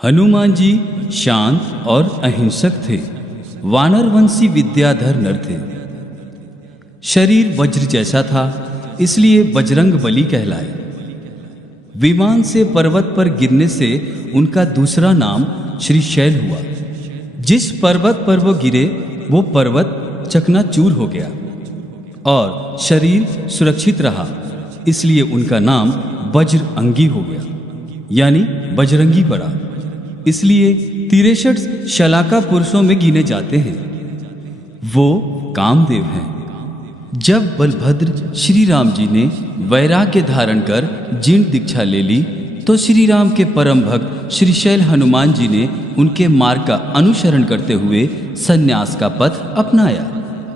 हनुमान जी शांत और अहिंसक थे। वानरवंशी विद्याधर नर थे। शरीर वज्र जैसा था, इसलिए बजरंग बली कहलाए। विमान से पर्वत पर गिरने से उनका दूसरा नाम श्रीशैल हुआ। जिस पर्वत पर वो गिरे वो पर्वत चकनाचूर हो गया और शरीर सुरक्षित रहा, इसलिए उनका नाम बजरंगी हो गया, यानी बजरंगी पड़ा। इसलिए 63 शलाका पुरुषों में गिने जाते हैं। वो कामदेव हैं। जब बलभद्र श्री राम जी ने वैराग्य धारण कर जीर्ण दीक्षा ले ली, तो श्री राम के परम भक्त श्रीशैल हनुमान जी ने उनके मार्ग का अनुसरण करते हुए संन्यास का पथ अपनाया।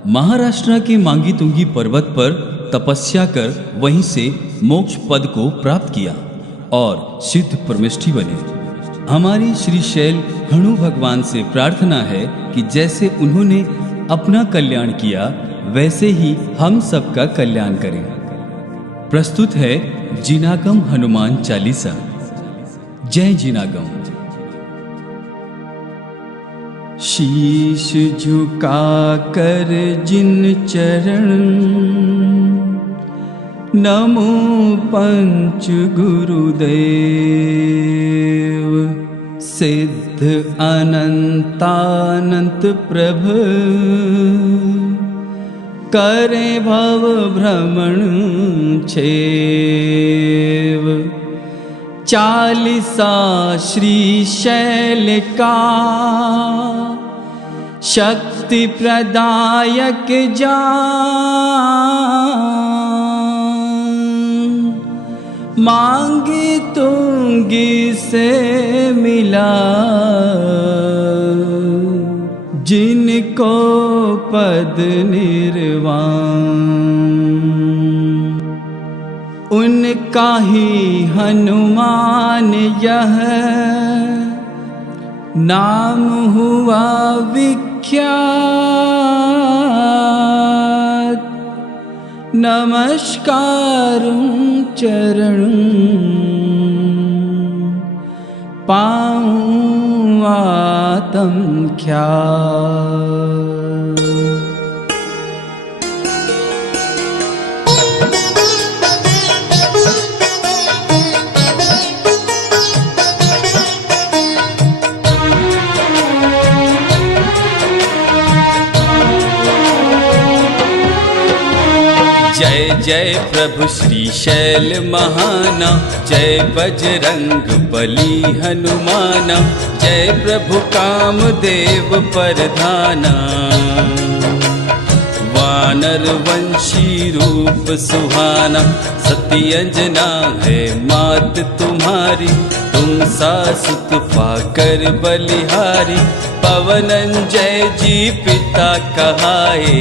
महाराष्ट्र के मांगी तुंगी पर्वत पर तपस्या कर वहीं से मोक्ष पद को प्राप्त किया और सिद्ध परमेष्ठी बने। हमारी श्रीशैल हनु भगवान से प्रार्थना है कि जैसे उन्होंने अपना कल्याण किया, वैसे ही हम सबका कल्याण करें। प्रस्तुत है जिनागम हनुमान चालीसा। जय जिनागम। शीश झुका कर जिन चरण, नमो पंच गुरुदेव। सिद्ध अनंतानंत प्रभ, करे भव भ्रमण छेव। चालीसा श्रीशैल का, शक्ति प्रदायक जान। मांगी तुंगी से मिला, जिनको पद निर्वाण। उनका ही हनुमान यह नाम हुआ विख्यात। नमस्कार चरण पाऊं आत्म ख्याल। जय जय प्रभु श्रीशैल महाना, जय बजरंग बली हनुमाना। जय प्रभु कामदेव परधाना, वानर वंशी रूप सुहाना। सती अंजना है मात तुम्हारी, तुम सासुत पाकर बलिहारी। पवनंजय जी पिता कहाए,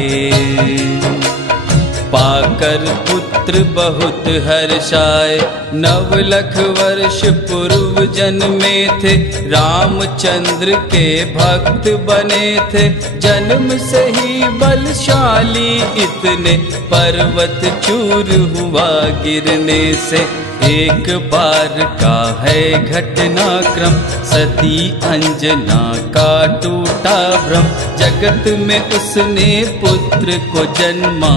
पाकर पुत्र बहुत हर्षाए। 9 लाख वर्ष पूर्व जन्मे थे, रामचंद्र के भक्त बने थे। जन्म से ही बलशाली इतने, पर्वत चूर हुआ गिरने से। एक बार का है घटनाक्रम, सती अंजना का टूटा भ्रम। जगत में उसने पुत्र को जन्मा,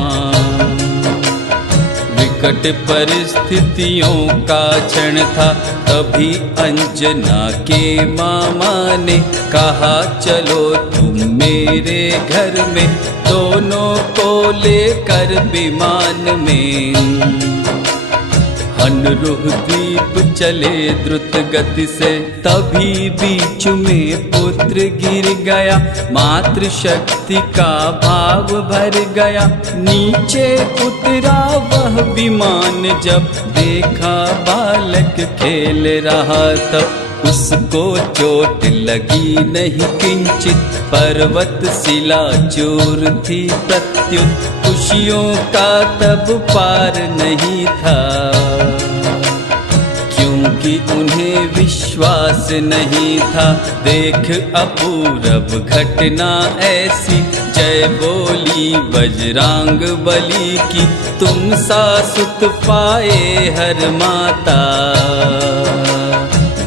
विकट परिस्थितियों का क्षण था। तभी अंजना के मामा ने कहा, चलो तुम मेरे घर में, दोनों को लेकर विमान में। अनुरुह द्वीप चले द्रुत गति से, तभी बीच में पुत्र गिर गया। मातृ शक्ति का भाव भर गया, नीचे उतरा वह विमान। जब देखा बालक खेल रहा तब, उसको चोट लगी नहीं किंचित। पर्वत शिला चूर थी प्रत्युत, खुशियों का तब पार नहीं था। क्योंकि उन्हें विश्वास नहीं था, देख अपूर्व घटना ऐसी। जय बोली बजरंग बली की, तुम सासुत पाए हर माता।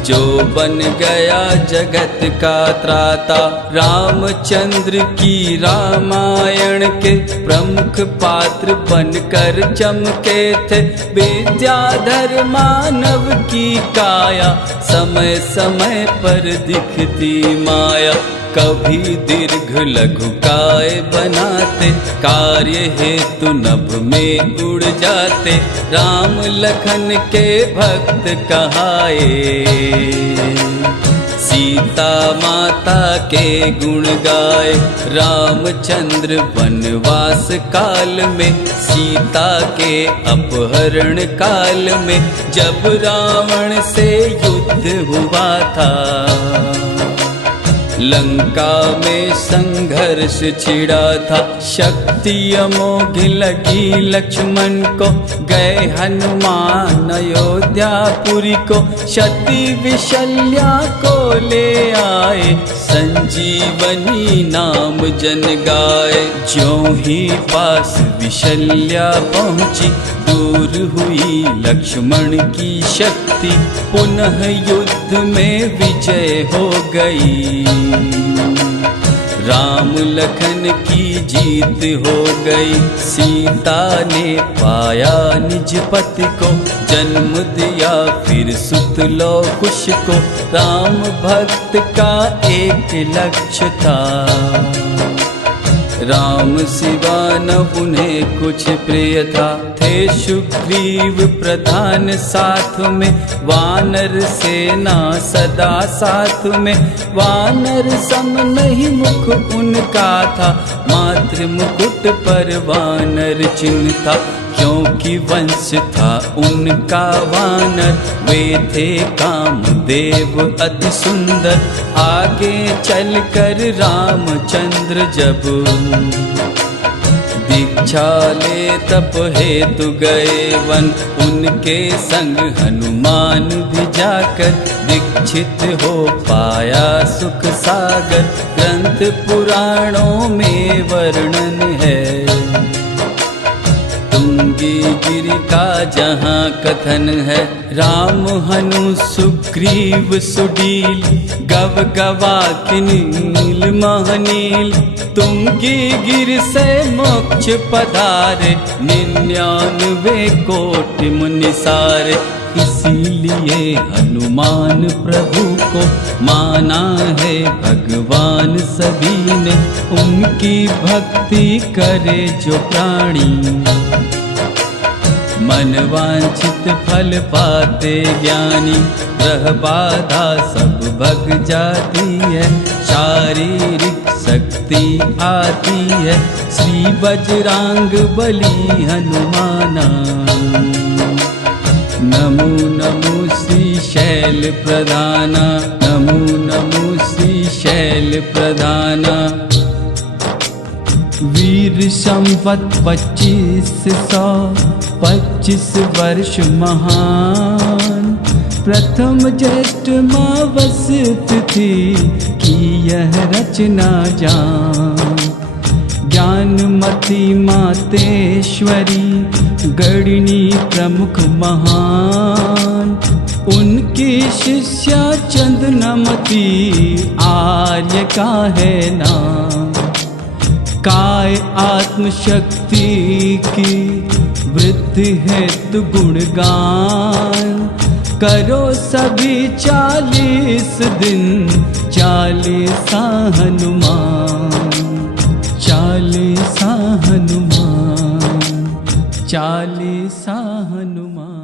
जो बन गया जगत का त्राता। रामचंद्र की रामायण के प्रमुख पात्र बनकर चमके थे। विद्याधर मानव की काया, समय समय पर दिखती माया। कभी दीर्घ लघु काय बनाते, कार्य हेतु नभ में उड़ जाते। राम लखन के भक्त कहाए, सीता माता के गुण गाए। रामचंद्र वनवास काल में, सीता के अपहरण काल में, जब रावण से युद्ध हुआ था। लंका में संघर्ष छिड़ा था, शक्ति अमोघ लगी लक्ष्मण को। गए हनुमान अयोध्यापुरी को, सती विशल्या को ले आए। संजीवनी नाम जन गाए। ज्यों ही पास विशल्या पहुँची, दूर हुई लक्ष्मण की शक्ति। पुनः युद्ध में विजय हो गई, राम लखन की जीत हो गई। सीता ने पाया निज पति को, जन्म दिया फिर सुत लो कुश को। राम भक्त का एक लक्ष्य था, राम सिवा न उन्हें कुछ प्रिय था। थे सुग्रीव प्रधान साथ में, वानर सेना सदा साथ में। वानर सम नहीं मुख उनका था, मात्र मुकुट पर वानर चिन्ह था। क्योंकि वंश था उनका वानर, वे थे कामदेव अति सुंदर। आगे चलकर रामचंद्र जब दीक्षा ले तप हेतु गए वन। उनके संग हनुमान भी जाकर, दीक्षित हो पाया सुख सागर। ग्रंथ पुराणों में वर्णन है, तुंगी गिरि का जहाँ कथन है। राम हनु सुग्रीव सुडील, गव गवा किनील महनील। तुंगी गिर से मोक्ष पधारे, 99 कोटि मुनि सारे। इसीलिए हनुमान प्रभु को माना है भगवान सभी ने। उनकी भक्ति करे जो प्राणी, मनवांछित फल पाते ज्ञानी। ग्रह बाधा सब भग जाती है, शारीरिक शक्ति आती है। श्री बजरंग बली हनुमाना, नमो नमो श्री शैल प्रधाना। नमो नमो श्री शैल प्रधाना। वीर संवत 2525 वर्ष महान। प्रथम ज्येष्ठ मावस तिथि की यह रचना जान। ज्ञानमती मातेश्वरी, गणिनी प्रमुख महान। उनकी शिष्या चंदनमती, आर्य का है नाम। काय आत्मशक्ति की वृद्धि हेतु गुणगान। करो सभी 40 दिन, 40 हनुमान। 40 हनुमान, 40 हनुमान।